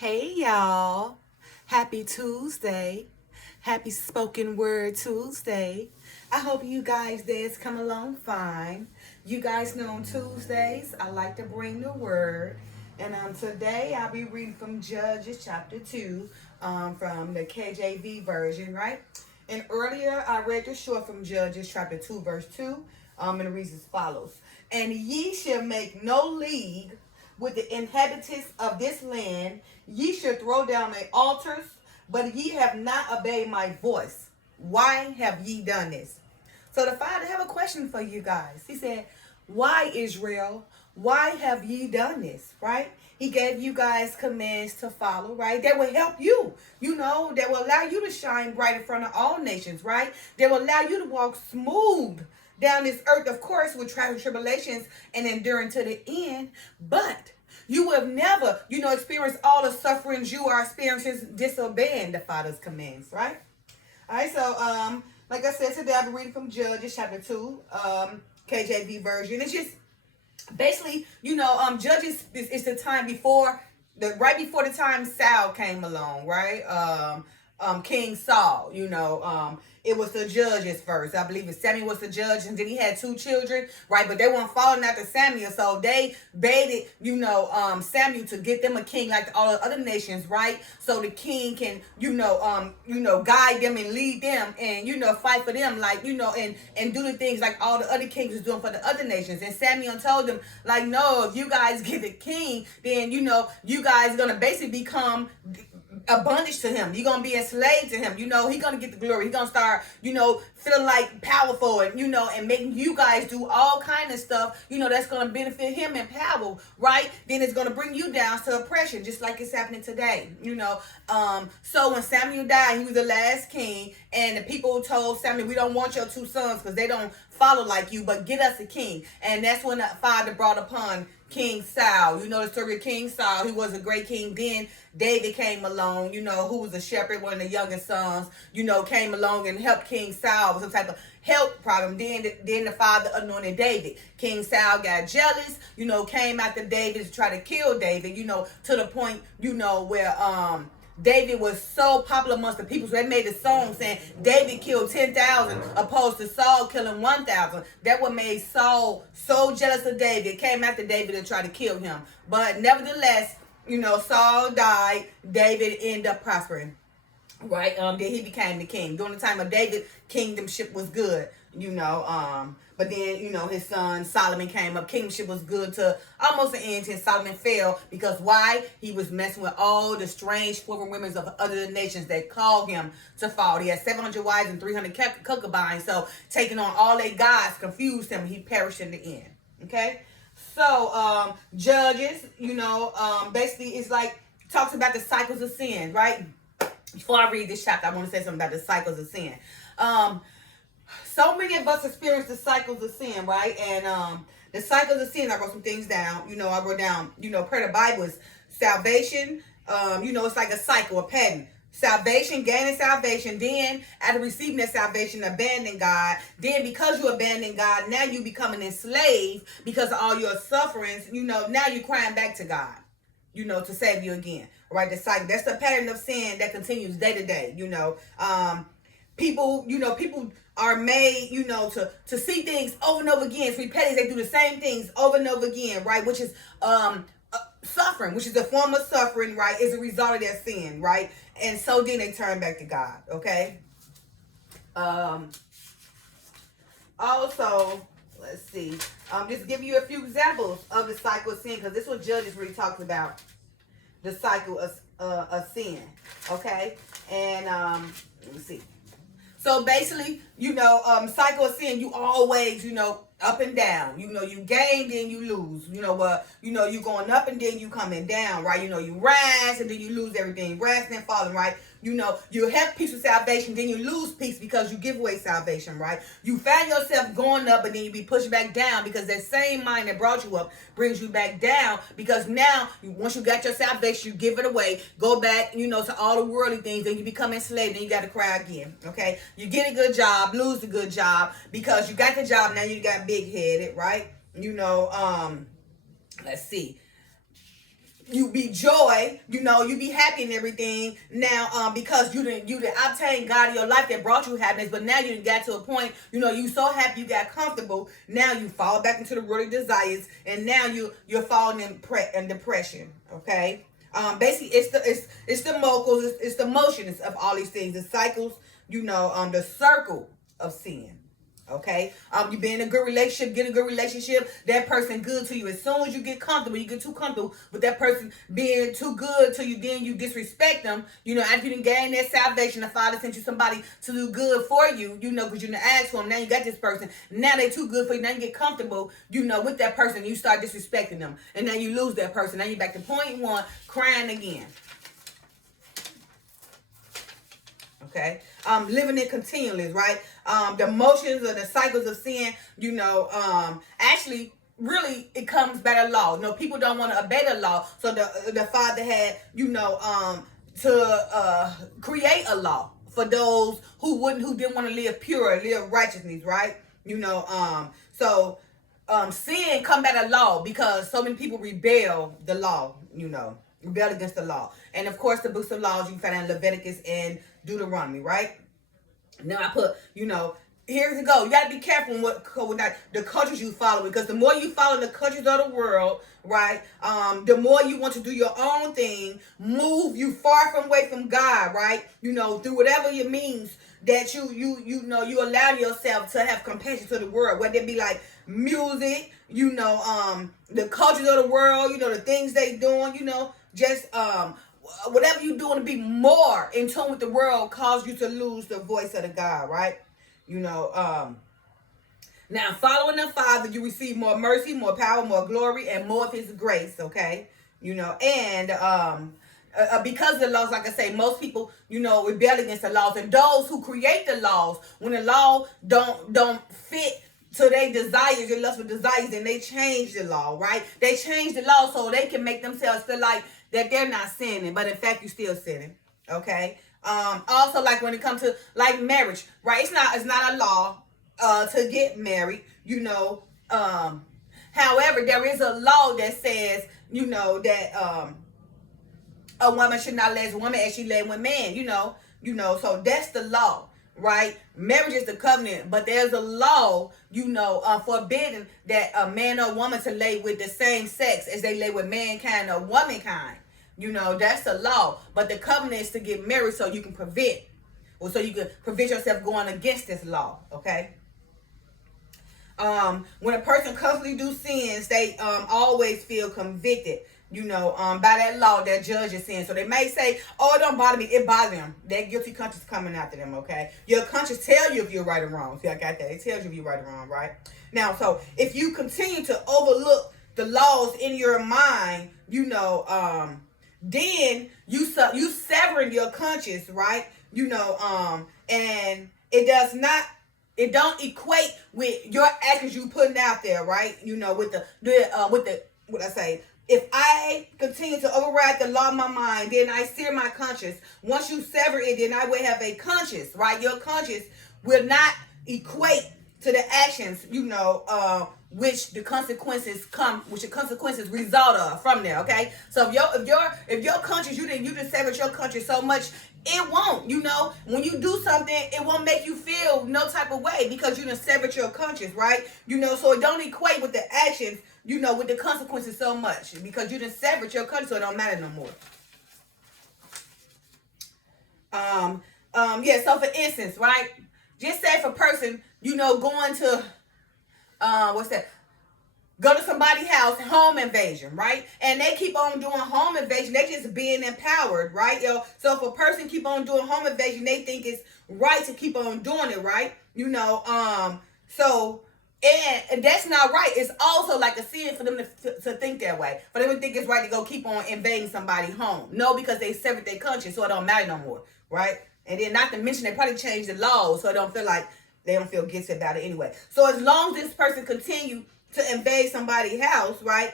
Hey y'all. Happy Tuesday. Happy Spoken Word Tuesday. I hope you guys days come along fine. You guys know on Tuesdays I like to bring the word. And today I'll be reading from Judges chapter 2 from the KJV version, right? And earlier I read the short from Judges chapter 2 verse 2 and it reads as follows. And ye shall make no league with the inhabitants of this land. Ye shall throw down the altars, but ye have not obeyed my voice. Why have ye done this? So the Father have a question for you guys. He said, why, Israel? Why have ye done this? Right? He gave you guys commands to follow, right? That will help you, that will allow you to shine bright in front of all nations, right? That will allow you to walk smooth down this earth, of course, with trials and tribulations and enduring to the end. But you will never, experience all the sufferings you are experiencing disobeying the Father's commands, right? All right, so like I said, today I'll be reading from Judges chapter 2, KJV version. It's just basically, Judges is the time before right before the time Saul came along, right? King Saul, it was the judges first. I believe Samuel was the judge, and then he had two children, right? But they weren't following after Samuel, so they baited, Samuel to get them a king like all the other nations, right? So the king can, guide them and lead them, and fight for them, like and do the things like all the other kings was doing for the other nations. And Samuel told them, like, no, if you guys get the king, then you guys gonna basically become a bondage to him. You're gonna be enslaved to him. He's gonna get the glory. He's gonna start, feeling like powerful and and making you guys do all kind of stuff, that's gonna benefit him and power, right? Then it's gonna bring you down to oppression, just like it's happening today. So when Samuel died, he was the last king, and the people told Samuel, we don't want your two sons because they don't follow like you, but get us a king. And that's when the Father brought upon King Saul. You know the story of King Saul. He was a great king. Then David came along, who was a shepherd, one of the youngest sons, came along and helped King Saul with some type of health problem. Then the Father anointed David. King Saul got jealous, came after David to try to kill David, to the point, where David was so popular amongst the people, so they made a song saying David killed 10,000 opposed to Saul killing 1,000. That what made Saul so jealous of David, came after David and tried to kill him. But nevertheless, Saul died, David ended up prospering. Right, then he became the king. During the time of David, kingdomship was good, but then, his son Solomon came up. Kingdomship was good to almost the end until Solomon fell. Because why? He was messing with all the strange foreign women of other nations that called him to fall. He had 700 wives and 300 concubines. So taking on all their gods confused him. He perished in the end. Okay? So, Judges, basically it's like, talks about the cycles of sin, right? Before I read this chapter, I want to say something about the cycles of sin. So many of us experience the cycles of sin, right? And the cycles of sin, I wrote some things down. I wrote down, per the Bible is salvation. It's like a cycle, a pattern. Salvation, gaining salvation, then after receiving that salvation, abandon God. Then because you abandon God, now you becoming enslaved because of all your sufferings. Now you're crying back to God, to save you again. Right, the cycle. That's the pattern of sin that continues day to day. People are made, to see things over and over again. It's repetitive. They do the same things over and over again, right? Which is suffering, which is a form of suffering, right? Is a result of their sin, right? And so then they turn back to God. Okay. Also, let's see. Just give you a few examples of the cycle of sin, because this is what Judges really talks about. The cycle of sin, okay? And let me see. So basically, cycle of sin, you always, up and down. You gain, then you lose. You going up and then you coming down, right? You rise and then you lose everything. Rise and then falling, right? You have peace with salvation, then you lose peace because you give away salvation, right? You find yourself going up and then you be pushed back down because that same mind that brought you up brings you back down, because now, once you got your salvation, you give it away, go back, to all the worldly things, then you become enslaved, then you got to cry again, okay? You get a good job, lose the good job because you got the job, now you got big-headed, right? Let's see. you be joy, you be happy and everything. Now, because you didn't obtain God in your life that brought you happiness, but now you done got to a point, you so happy, you got comfortable. Now you fall back into the worldly desires, and now you're falling in depression. Okay. Basically, it's the moguls, it's the motions of all these things, the cycles, the circle of sin. Okay, you be in a good relationship, get a good relationship, that person good to you. As soon as you get comfortable, you get too comfortable with that person being too good to you, then you disrespect them. After you didn't gain that salvation, the Father sent you somebody to do good for you, because you didn't ask for them. Now you got this person. Now they too good for you. Now you get comfortable, with that person. You start disrespecting them. And now you lose that person. Now you're back to point one, crying again. Okay, living it continually, right? The motions or the cycles of sin, actually, really, it comes by the law. People don't want to obey the law, so the Father had, to create a law for those who didn't want to live pure, live righteousness, right? So sin come by the law because so many people rebel the law, rebel against the law. And of course, the books of laws you can find in Leviticus and Deuteronomy, right? Now I put, here's the go. You got to be careful with the countries you follow, because the more you follow the countries of the world, right, the more you want to do your own thing, move you far away from God, right? Through whatever it means that you allow yourself to have compassion to the world, whether it be like music, the cultures of the world, the things they doing, just whatever you're doing to be more in tune with the world cause you to lose the voice of the God, right? Now following the Father, you receive more mercy, more power, more glory, and more of His grace. Okay, and because of the laws, like I say, most people, rebel against the laws, and those who create the laws, when the law don't fit to their desires, their lustful desires, then they change the law, right? They change the law so they can make themselves feel like that they're not sinning, but in fact you're still sinning. Okay. Also, like when it comes to like marriage, right? It's not a law to get married, however, there is a law that says, that a woman should not lay as a woman as she lay with man, so that's the law, right? Marriage is the covenant, but there's a law, forbidding that a man or woman to lay with the same sex as they lay with mankind or womankind. That's the law. But the covenant is to get married so you can prevent yourself going against this law, okay? When a person constantly do sins, they always feel convicted, by that law that judges sin. So they may say, oh, it don't bother me. It bothers them. That guilty conscience coming after them, okay? Your conscience tell you if you're right or wrong. See, I got that. It tells you if you're right or wrong, right? Now, so if you continue to overlook the laws in your mind, then you severing your conscience, right? And it don't equate with your actions you putting out there, right? With the what I say. If I continue to override the law of my mind, then I sear my conscience. Once you sever it, then I will have a conscience, right? Your conscience will not equate to the actions, which the consequences result of from there. Okay, so if your conscience, you didn't sever your conscience so much, it won't. When you do something, it won't make you feel no type of way because you done severed your conscience, right? So it don't equate with the actions, with the consequences so much because you done severed your conscience, so it don't matter no more. Yeah. So for instance, right? Just say if a person, going to, go to somebody's house, home invasion, right? And they keep on doing home invasion. They just being empowered, right? So if a person keep on doing home invasion, they think it's right to keep on doing it, right? So, and that's not right. It's also like a sin for them to think that way. For them to think it's right to go keep on invading somebody's home. No, because they severed their conscience, so it don't matter no more, right? And then not to mention they probably changed the laws, so they don't feel guilty about it anyway. So as long as this person continue to invade somebody's house, right?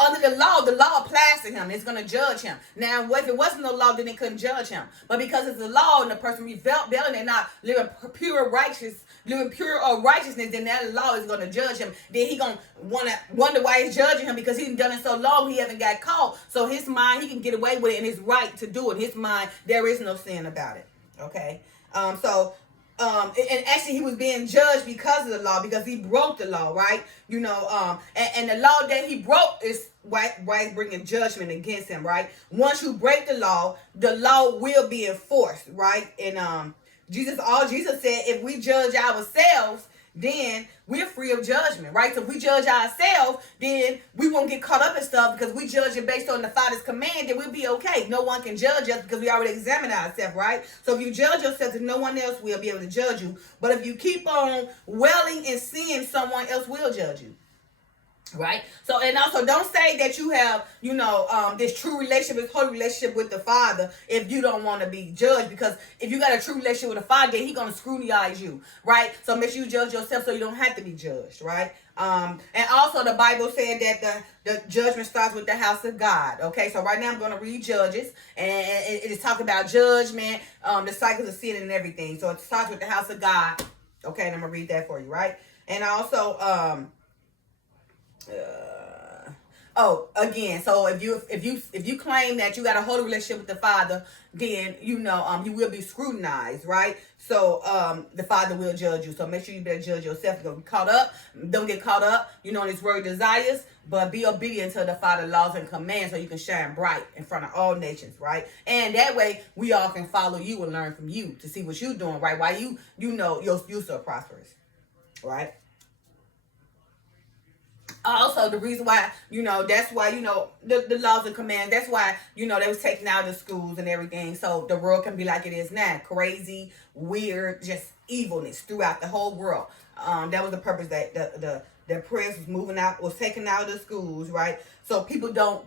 under the law applies to him. It's going to judge him. Now, if it wasn't no law, then it couldn't judge him. But because it's a law and the person rebelling and not living pure righteousness, then that law is going to judge him. Then he going to wonder why it's judging him, because he's done it so long he hasn't got caught. So his mind, he can get away with it, and it's right to do it. His mind, there is no sin about it. Okay? And actually he was being judged because of the law, because he broke the law, right? And the law that he broke is why it's bringing judgment against him, right? Once you break the law will be enforced, right? And Jesus said, if we judge ourselves, then we're free of judgment, right? So if we judge ourselves, then we won't get caught up in stuff, because we judge it based on the Father's command, then we'll be okay. No one can judge us because we already examine ourselves, right? So if you judge yourself, then no one else will be able to judge you. But if you keep on dwelling in sin, someone else will judge you. Right? So, and also don't say that you have, this true relationship, this holy relationship with the Father if you don't want to be judged, because if you got a true relationship with the Father, then He's going to scrutinize you, right? So make sure you judge yourself so you don't have to be judged, right? And also the Bible said that the judgment starts with the house of God. Okay, so right now I'm going to read Judges, and it is talking about judgment, the cycles of sin and everything. So it starts with the house of God. Okay, and I'm going to read that for you, right? And also, again, so if you claim that you got a holy relationship with the Father, then you will be scrutinized, right? So the Father will judge you. So make sure you better judge yourself. Don't get caught up, in His word desires, but be obedient to the Father's laws and commands, so you can shine bright in front of all nations, right? And that way we all can follow you and learn from you to see what you're doing, right? Why you're so prosperous, right? Also, the reason why, that's why, the laws and commands, that's why, they was taken out of the schools and everything, so the world can be like it is now. Crazy, weird, just evilness throughout the whole world. That was the purpose that the press was taken out of the schools, right? So people don't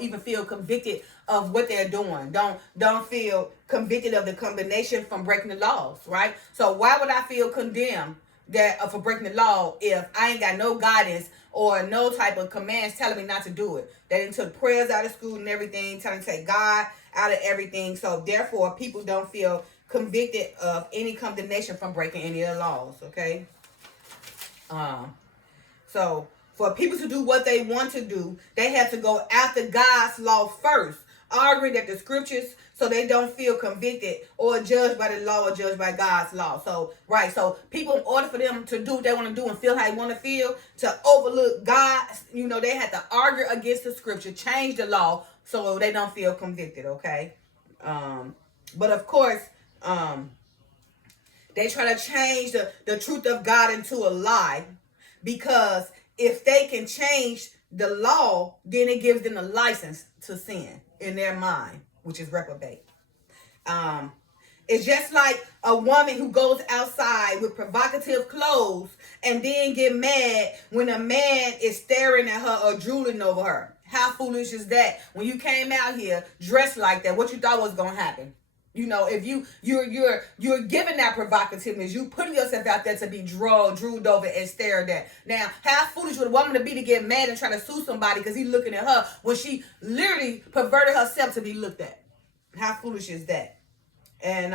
even feel convicted of what they're doing. Don't feel convicted of the combination from breaking the laws, right? So why would I feel condemned for breaking the law if I ain't got no guidance or no type of commands telling me not to do it? They done took prayers out of school and everything, telling me to take God out of everything. So therefore, people don't feel convicted of any condemnation from breaking any of the laws. Okay. So for people to do what they want to do, they have to go after God's law first, arguing that the scriptures, so they don't feel convicted or judged by the law or judged by God's law. So, right. So people, in order for them to do what they want to do and feel how they want to feel, to overlook God, they have to argue against the scripture, change the law so they don't feel convicted. Okay. But of course, they try to change the truth of God into a lie, because if they can change the law, then it gives them a license to sin in their mind, which is reprobate. It's just like a woman who goes outside with provocative clothes and then get mad when a man is staring at her or drooling over her. How foolish is that? When you came out here dressed like that, what you thought was going to happen? If you're giving that provocativeness, you putting yourself out there to be drooled over and stared at. Now, how foolish would a woman to be to get mad and try to sue somebody because he's looking at her when she literally perverted herself to be looked at? How foolish is that? And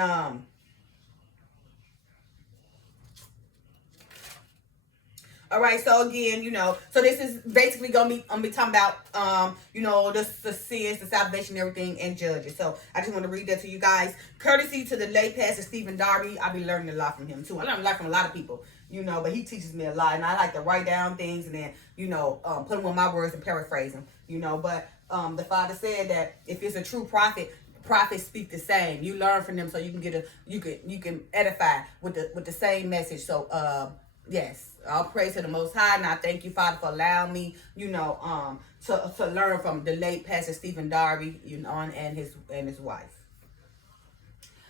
all right, so again, so this is basically gonna be talking about the sins, the salvation, everything, and Judges. So I just want to read that to you guys. Courtesy to the late Pastor Stephen Darby. I've been learning a lot from him too. I learn a lot from a lot of people, but he teaches me a lot, and I like to write down things and then put them in my words and paraphrase them. But the Father said that if it's a true prophet, prophets speak the same. You learn from them, so you can you can edify with the same message. So yes, all praise to the Most High, and I thank you, Father, for allowing me, to learn from the late Pastor Stephen Darby, and his wife.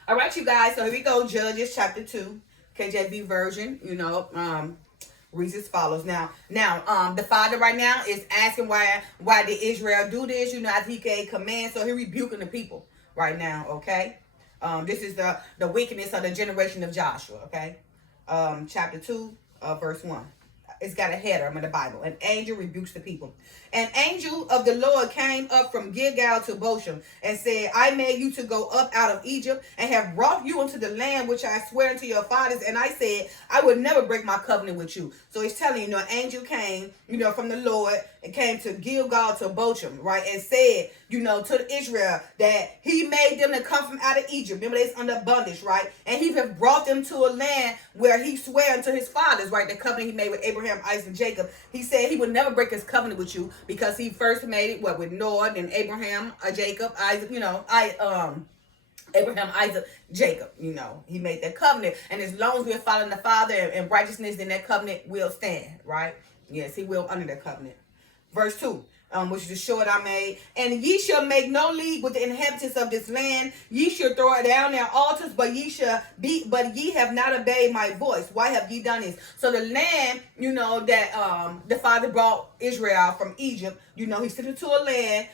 All right, you guys. So here we go. Judges chapter 2, KJV version. Reads as follows. Now, the Father right now is asking why did Israel do this? After he gave command, so he rebuking the people right now. Okay. This is the wickedness of the generation of Joshua. Okay. Chapter 2. Verse 1. it's got a header in the Bible. An angel rebukes the people. An angel of the Lord came up from Gilgal to Bochum and said, I made you to go up out of Egypt and have brought you into the land which I swear unto your fathers. And I said, I would never break my covenant with you. So he's telling you, an angel came, from the Lord and came to Gilgal to Bochum, right? And said, to Israel that he made them to come from out of Egypt. Remember, they're under bondage, right? And he have brought them to a land where he swore unto his fathers, right? The covenant he made with Abraham, Isaac, and Jacob. He said he would never break his covenant with you because he first made it, with Noah and Abraham, Jacob, Isaac, Abraham, Isaac, Jacob, he made that covenant. And as long as we're following the Father and righteousness, then that covenant will stand, right? Yes, he will under that covenant. Verse 2. Which is the short I made. And ye shall make no league with the inhabitants of this land. Ye shall throw down their altars, but ye have not obeyed my voice. Why have ye done this? So the land, that the Father brought Israel from Egypt, he sent it to a land,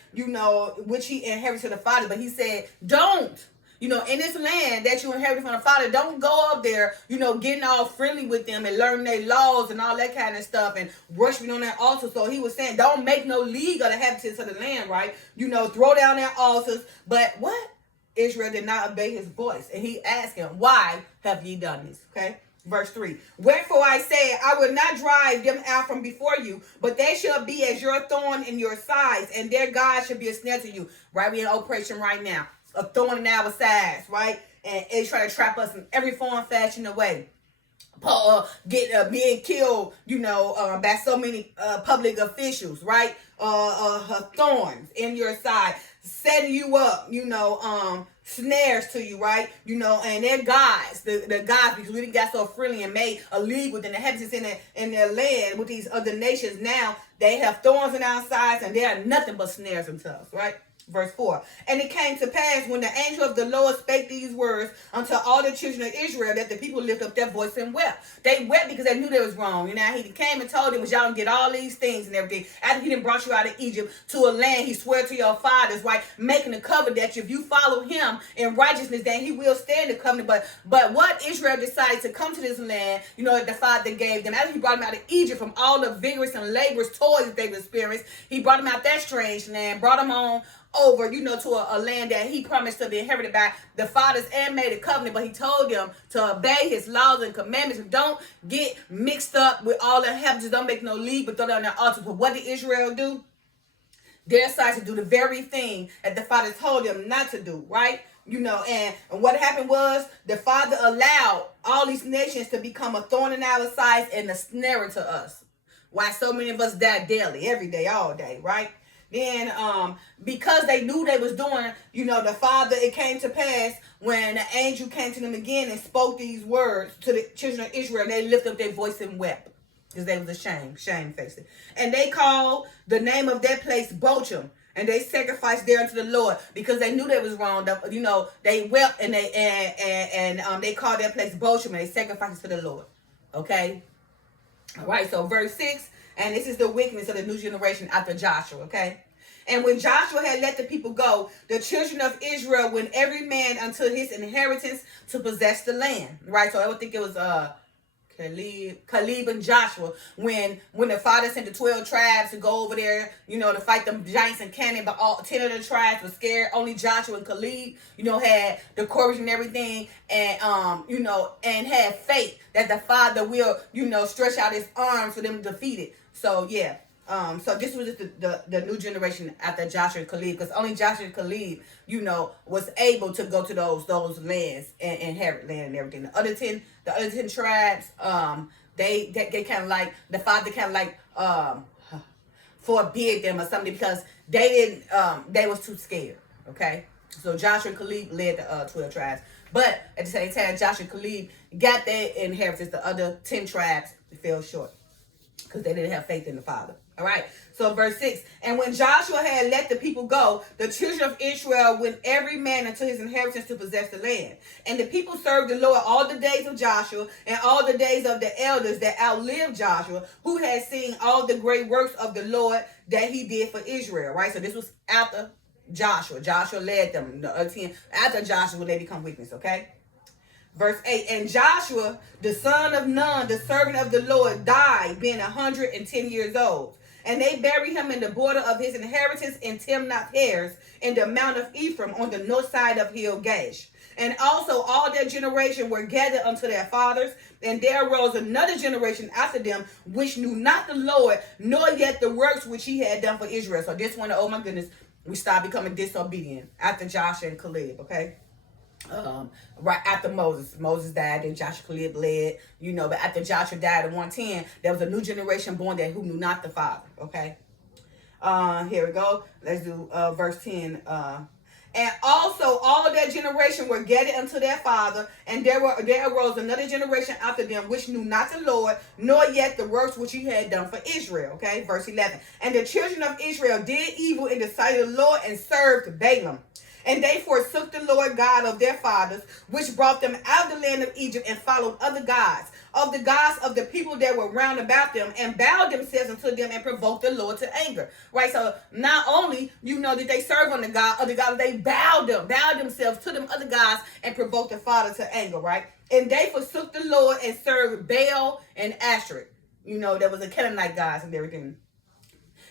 which he inherited to the Father. But he said, don't. In this land that you inherited from the Father, don't go up there, getting all friendly with them and learning their laws and all that kind of stuff and worshiping on their altars. So he was saying, don't make no league of the inhabitants of the land, right? Throw down their altars. But what? Israel did not obey his voice. And he asked him, why have ye done this? Okay. Verse 3. Wherefore I say, I will not drive them out from before you, but they shall be as your thorn in your sides, and their God shall be a snare to you. Right? We're in operation right now. A thorn in our sides, right? And it's trying to trap us in every form, fashion, or way. Being killed, by so many public officials, right? Thorns in your side, setting you up, snares to you, right? And they're gods, the gods, because we didn't got so friendly and made a league with the inhabitants in their land with these other nations. Now they have thorns in our sides, and they are nothing but snares unto us, right? Verse 4. And it came to pass when the angel of the Lord spake these words unto all the children of Israel that the people lift up their voice and wept. They wept because they knew they was wrong. He came and told them, y'all gonna get all these things and everything. After he done brought you out of Egypt to a land he swore to your fathers, right? Making a covenant that if you follow him in righteousness, then he will stand the covenant. But what Israel decided to come to this land, that the Father gave them. After he brought them out of Egypt from all the vigorous and laborious toils that they've experienced, he brought them out that strange land, brought them on over, to a land that he promised to be inherited by the fathers and made a covenant. But he told them to obey his laws and commandments. Don't get mixed up with all the inhabitants. Don't make no league, but throw down their altars. But what did Israel do? They decided to do the very thing that the Father told them not to do, right? And what happened was the Father allowed all these nations to become a thorn in our sides and a snare to us. Why so many of us die daily, every day, all day, right? Then, because they knew they was doing, the Father, it came to pass when the angel came to them again and spoke these words to the children of Israel, they lifted up their voice and wept because they was ashamed, shamefaced. And they called the name of that place Bochum, and they sacrificed there unto the Lord because they knew they was wrong. They wept and they called that place Bochum and they sacrificed to the Lord. Okay. All right. So verse 6. And this is the wickedness of the new generation after Joshua, okay? And when Joshua had let the people go, the children of Israel went every man unto his inheritance to possess the land, right? So I would think it was Caleb and Joshua when the Father sent the 12 tribes to go over there, to fight them giants in Canaan, but all 10 of the tribes were scared. Only Joshua and Caleb, had the courage and everything, and and had faith that the Father will, stretch out his arms for them to defeat it. So yeah, so this was the new generation after Joshua and Caleb, because only Joshua and Caleb, was able to go to those lands and inherit land and everything. The other 10 tribes, they kind of like the Father kind of like forbid them or something because they didn't they was too scared. Okay, so Joshua and Caleb led the 12 tribes, but at the same time, Joshua and Caleb got their inheritance. The other 10 tribes fell short because they didn't have faith in the Father. All right. So verse 6. And when Joshua had let the people go, the children of Israel went every man unto his inheritance to possess the land. And the people served the Lord all the days of Joshua and all the days of the elders that outlived Joshua, who had seen all the great works of the Lord that he did for Israel. Right. So this was after Joshua. Joshua led them. The other 10 after Joshua, they become witness. Okay. Verse 8, and Joshua, the son of Nun, the servant of the Lord, died, being 110 years old. And they buried him in the border of his inheritance in Timnath-Heres, in the mount of Ephraim, on the north side of Hill Gash. And also all their generation were gathered unto their fathers, and there arose another generation after them, which knew not the Lord, nor yet the works which he had done for Israel. So this one, oh my goodness, we start becoming disobedient after Joshua and Caleb, okay? Right after Moses died, then Joshua Caleb led, but after Joshua died at 110, there was a new generation born that who knew not the Father. Okay. Here we go. Let's do verse 10. And also all that generation were gathered unto their father, and there arose another generation after them, which knew not the Lord, nor yet the works which he had done for Israel. Okay, verse 11. And the children of Israel did evil in the sight of the Lord, and served Balaam. And they forsook the Lord God of their fathers, which brought them out of the land of Egypt, and followed other gods, of the gods of the people that were round about them, and bowed themselves unto them, and provoked the Lord to anger. Right? So not only, did they serve on the God, other gods, they bowed themselves to them other gods, and provoked the Father to anger. Right? And they forsook the Lord, and served Baal and Asherah. There was the Canaanite gods and everything.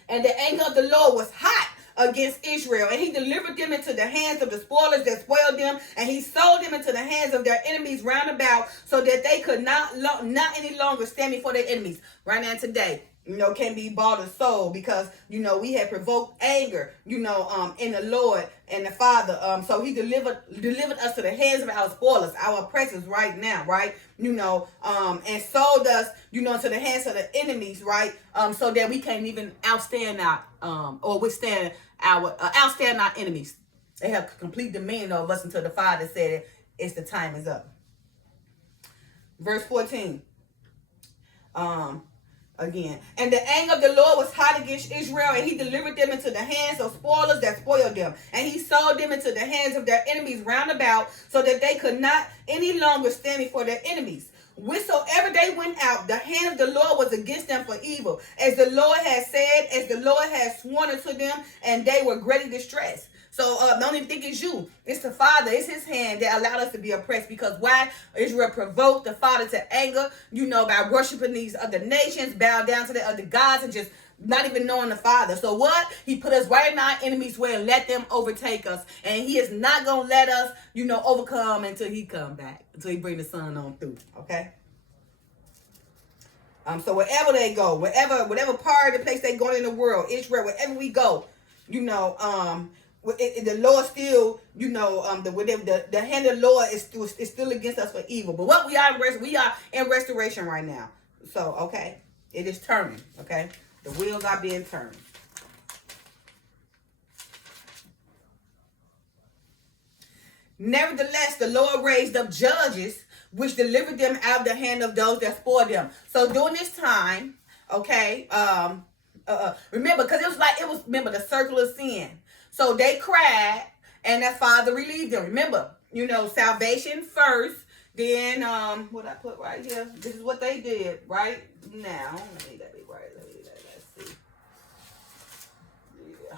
And the anger of the Lord was hot against Israel, and he delivered them into the hands of the spoilers that spoiled them, and he sold them into the hands of their enemies round about, so that they could not any longer stand before their enemies. Right now today, can be bought or sold, because we had provoked anger in the Lord and the Father. So he delivered us to the hands of our spoilers, our oppressors right now, right? And sold us to the hands of the enemies, right? So that we can't even outstand or withstand outstand our enemies. They have complete dominion over us until the Father said the time is up. Verse 14. Again, and the anger of the Lord was hot against Israel, and he delivered them into the hands of spoilers that spoiled them, and he sold them into the hands of their enemies round about, so that they could not any longer stand before their enemies. Wheresoever they went out, the hand of the Lord was against them for evil, as the Lord had said, as the Lord had sworn unto them, and they were greatly distressed. So don't even think it's you. It's the Father. It's his hand that allowed us to be oppressed. Because why? Israel provoked the Father to anger, by worshiping these other nations, bow down to the other gods, and just not even knowing the Father. So what? He put us right in our enemy's way and let them overtake us. And he is not going to let us, overcome until he come back. Until he bring the sun on through. Okay? So wherever they go, whatever part of the place they go in the world, Israel, wherever we go, the Lord still, the hand of the Lord is still against us for evil. But what we are in restoration right now. So, okay, it is turning, okay? The wheels are being turned. Nevertheless, the Lord raised up judges, which delivered them out of the hand of those that spoiled them. So during this time, okay, remember, because remember the circle of sin. So they cried, and their Father relieved them. Remember, salvation first, then, what I put right here, this is what they did right now. Let me that be right. Let's see. Yeah.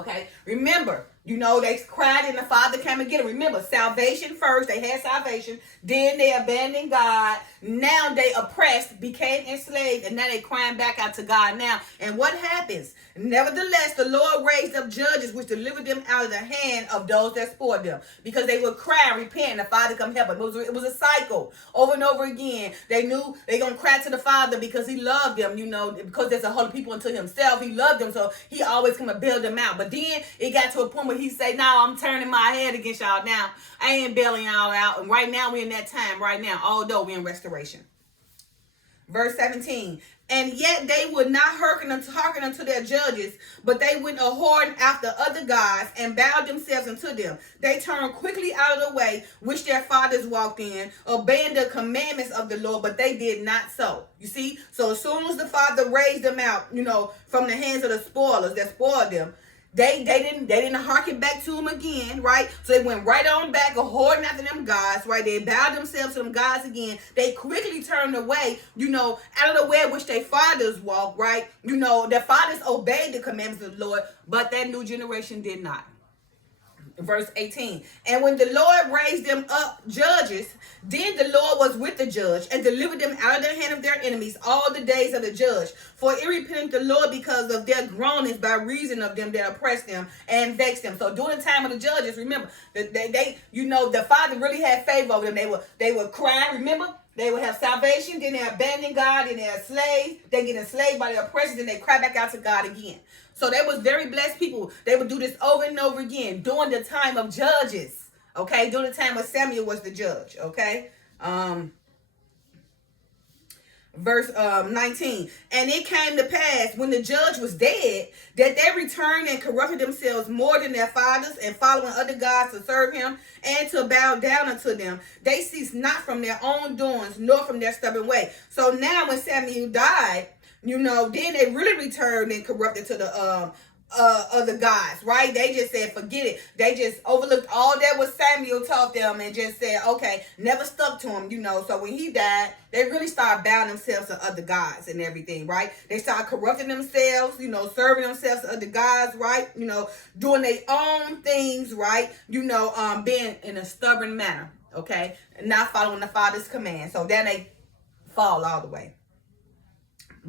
Okay, remember, they cried and the Father came and get them. Remember, salvation first. They had salvation. Then they abandoned God. Now they oppressed, became enslaved, and now they crying back out to God now. And what happens? Nevertheless, the Lord raised up judges, which delivered them out of the hand of those that spoiled them. Because they would cry and repent, and the Father come help them. It was a cycle over and over again. They knew they going to cry to the Father because he loved them, because there's a whole people unto himself. He loved them, so he always come and bail them out. But then it got to a point where he said, "Now I'm turning my head against y'all now. I ain't bailing y'all out." And right now we're in that time right now, although we're in restoration. Verse 17. And yet they would not hearken unto their judges, but they went a-whoring after other gods, and bowed themselves unto them. They turned quickly out of the way which their fathers walked in, obeying the commandments of the Lord, but they did not so. You see? So as soon as the Father raised them out, from the hands of the spoilers that spoiled them, They didn't hearken back to him again, right? So they went right on back, a-whoring after them gods, right? They bowed themselves to them gods again. They quickly turned away, out of the way which their fathers walked, right? Their fathers obeyed the commandments of the Lord, but that new generation did not. Verse 18. And when the Lord raised them up judges, then the Lord was with the judge and delivered them out of the hand of their enemies all the days of the judge. For it repented the Lord because of their groanings by reason of them that oppressed them and vexed them. So during the time of the judges, remember, they the Father really had favor over them. They would cry, remember? They would have salvation, then they abandon God, then they're slaves. They get enslaved by their oppressors, then they cry back out to God again. So they was very blessed people. They would do this over and over again during the time of judges. Okay, during the time of Samuel was the judge. Okay, verse 19. And it came to pass when the judge was dead that they returned and corrupted themselves more than their fathers, and following other gods to serve him and to bow down unto them. They ceased not from their own doings nor from their stubborn way. So now when Samuel died, then they really returned and corrupted to the other gods, right? They just said, forget it. They just overlooked all that what Samuel taught them and just said, okay, never stuck to him, So when he died, they really started bowing themselves to other gods and everything, right? They started corrupting themselves, serving themselves to other gods, right? Doing their own things, right? Being in a stubborn manner, okay? Not following the Father's command. So then they fall all the way.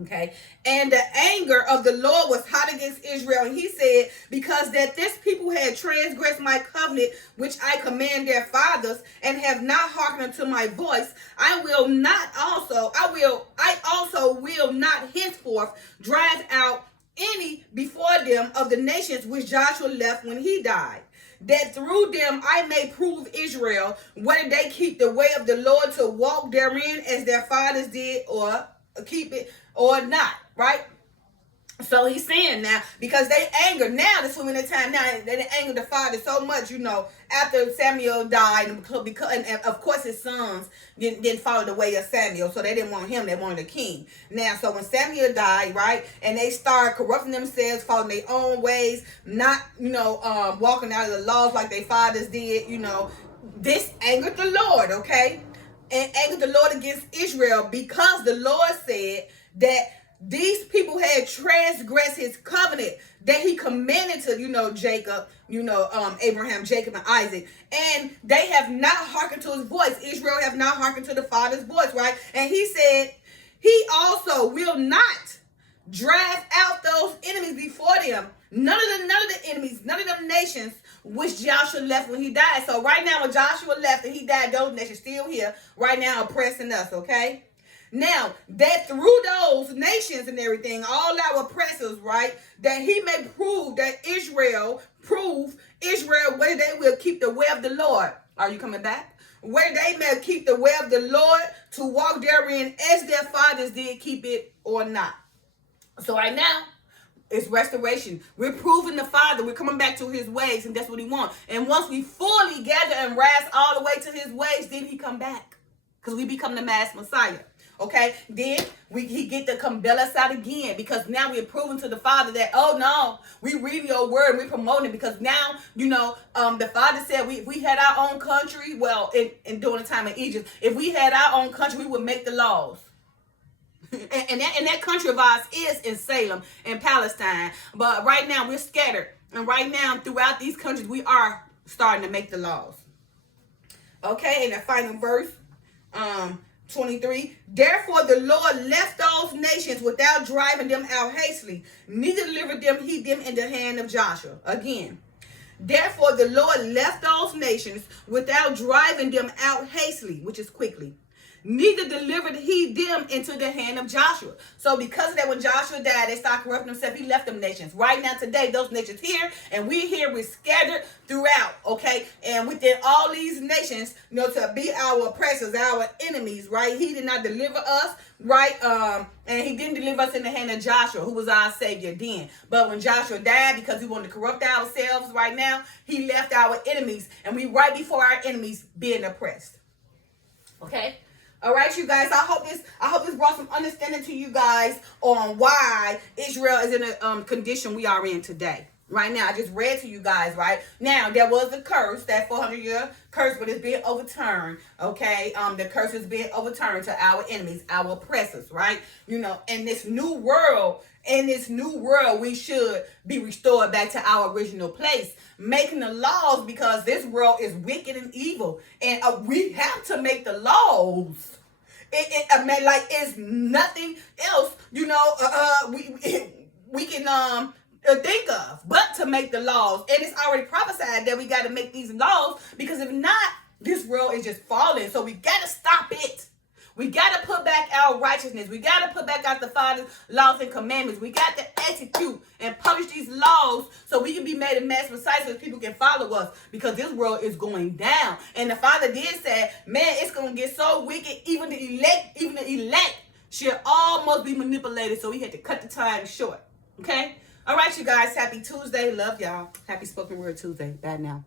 Okay, and the anger of the Lord was hot against Israel, and he said, because that this people had transgressed my covenant, which I command their fathers, and have not hearkened unto my voice, I also will not henceforth drive out any before them of the nations which Joshua left when he died, that through them I may prove Israel, whether they keep the way of the Lord to walk therein as their fathers did, or keep it or not, right? So he's saying now, because they angered, now this woman at the time, now they angered the Father so much, after Samuel died, and of course his sons didn't follow the way of Samuel, so they didn't want him, they wanted a king. Now, so when Samuel died, right, and they started corrupting themselves, following their own ways, not, walking out of the laws like their fathers did, this angered the Lord, okay? And angered the Lord against Israel, because the Lord said that these people had transgressed his covenant that he commanded to, Jacob, Abraham, Jacob, and Isaac. And they have not hearkened to his voice. Israel have not hearkened to the Father's voice, right? And he said he also will not drive out those enemies before them. None of the enemies, none of them nations which Joshua left when he died. So right now when Joshua left and he died, those nations still here right now oppressing us, okay? Now, that through those nations and everything, all our oppressors, right, that he may prove Israel whether they will keep the way of the Lord. Are you coming back? Where they may keep the way of the Lord to walk therein as their fathers did keep it or not. So right now, it's restoration. We're proving the Father. We're coming back to his ways, and that's what he wants. And once we fully gather and rise all the way to his ways, then he come back. Because we become the mass Messiah. Okay, then he get to come bail us out again, because now we're proving to the Father that, oh no, we read your word and we promote it, because now, the Father said we had our own country. Well, in during the time of Egypt, if we had our own country, we would make the laws. and that country of ours is in Salem, in Palestine. But right now we're scattered. And right now throughout these countries, we are starting to make the laws. Okay, and the final verse, 23. Therefore the Lord left those nations without driving them out hastily, neither delivered he them in the hand of Joshua. Again. Therefore the Lord left those nations without driving them out hastily, which is quickly. Neither delivered he them into the hand of Joshua. So because of that, when Joshua died, they started corrupting themselves. He left them nations. Right now, today, those nations here, and we're here, we're scattered throughout, okay? And within all these nations, to be our oppressors, our enemies, right? He did not deliver us, right? And he didn't deliver us in the hand of Joshua, who was our Savior then. But when Joshua died, because we wanted to corrupt ourselves right now, he left our enemies, and we right before our enemies being oppressed. Okay? All right, you guys, I hope this brought some understanding to you guys on why Israel is in the condition we are in today. Right now, I just read to you guys, right? Now, there was a curse, that 400-year curse, but it's being overturned, okay? The curse is being overturned to our enemies, our oppressors, right? In this new world in this new world, we should be restored back to our original place, making the laws because this world is wicked and evil, and we have to make the laws. I mean, like it's nothing else, we can think of but to make the laws, and it's already prophesied that we got to make these laws because if not, this world is just falling. So we got to stop it. We got to put back our righteousness. We got to put back out the Father's laws and commandments. We got to execute and publish these laws so we can be made a mass precise so people can follow us because this world is going down. And the Father did say, man, it's going to get so wicked, even the elect should almost be manipulated. So we had to cut the time short. Okay? All right, you guys. Happy Tuesday. Love y'all. Happy Spoken Word Tuesday. Bye now.